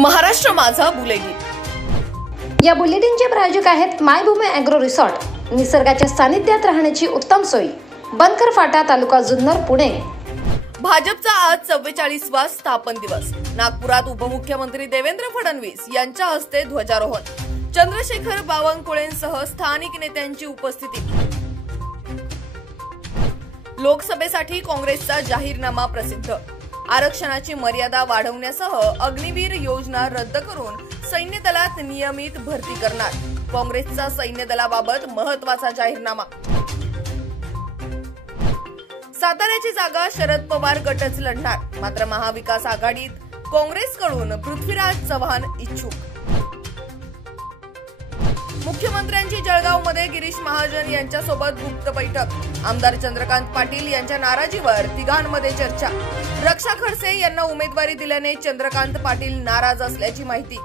महाराष्ट्र माझा बुलेटिन। या बुलेटिनचे प्रायोजक आहेत मायभूमी ॲग्रो रिसॉर्ट, निसर्गाच्या सानिध्यात राहण्याची उत्तम सोय, बनकर फाटा, तालुका जुन्नर, पुणे। भाजपचा आज 44वा स्थापन दिवस। नागपुरात उपमुख्यमंत्री देवेंद्र फडणवीस यांच्या हस्ते ध्वजारोहण। चंद्रशेखर बावनकुळेंसह स्थानिक नेत्यांची उपस्थिती। लोकसभेसाठी काँग्रेसचा जाहीरनामा प्रसिद्ध। आरक्षणाची मर्यादा वाढवण्यासह अग्निवीर योजना रद्द करून सैन्य दलात नियमित भरती करणार। काँग्रेसचा सैन्य दलाबाबत महत्त्वाचा जाहीरनामा। साताऱ्याची जागा शरद पवार गटच लढणार, मात्र महाविकास आघाडीत काँग्रेसकडून पृथ्वीराज चव्हाण इच्छुक। मुख्यमंत्र्यांची जळगावमध्ये गिरीश महाजन यांच्यासोबत गुप्त बैठक। आमदार चंद्रकांत पाटील यांच्या नाराजीवर तिघांमध्ये चर्चा। रक्षा खडसे यांना उमेदवारी दिल्याने चंद्रकांत पाटील नाराज असल्याची माहिती।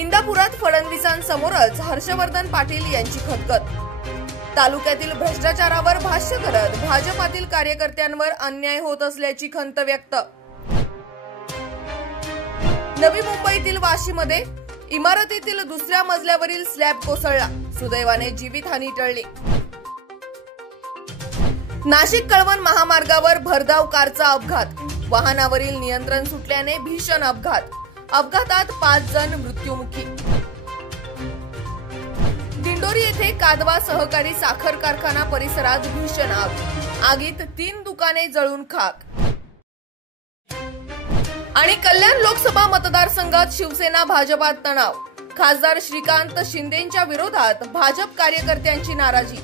इंदापुरात फडणवीसांसमोरच हर्षवर्धन पाटील यांची खदखद। तालुक्यातील भ्रष्टाचारावर भाष्य करत भाजपातील कार्यकर्त्यांवर अन्याय होत असल्याची खंत व्यक्त। नवी मुंबईतील वाशीमध्ये इमारतीतील दुसऱ्या मजल्यावरील स्लॅब कोसळला, सुदैवाने जीवितहानी टळली। नाशिक कळवण महामार्गावर भरधाव कारचा अपघात, वाहनावरील नियंत्रण सुटल्याने भीषण अपघात। अपघातात 5 जण मृत्युमुखी। दिंडोरी येथे कादवा सहकारी साखर कारखाना परिसरात भीषण आग, आगीत 3 दुकाने जळून खाक। आणि कल्याण लोकसभा मतदारसंघात शिवसेना भाजपात तणाव, खासदार श्रीकांत शिंदेंच्या विरोधात भाजप कार्यकर्त्यांची नाराजी।